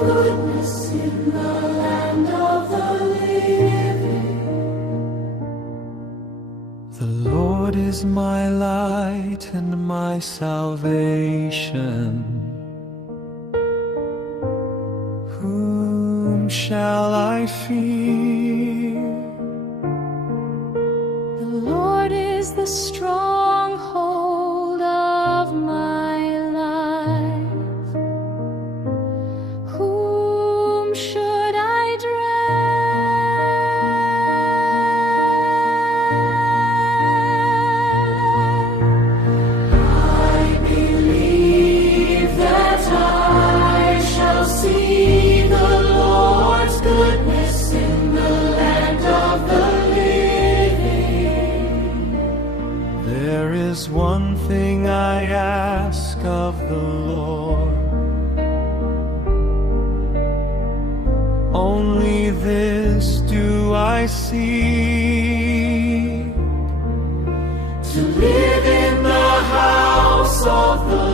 goodness in the land of the living. The Lord is my light and my salvation. Whom shall I fear? The Lord is the stronghold of my life. Whom should I dread? I believe that I shall see the Lord's goodness in the land of the living. There is one thing I ask of the Lord, only this do I seek, To live in the house of the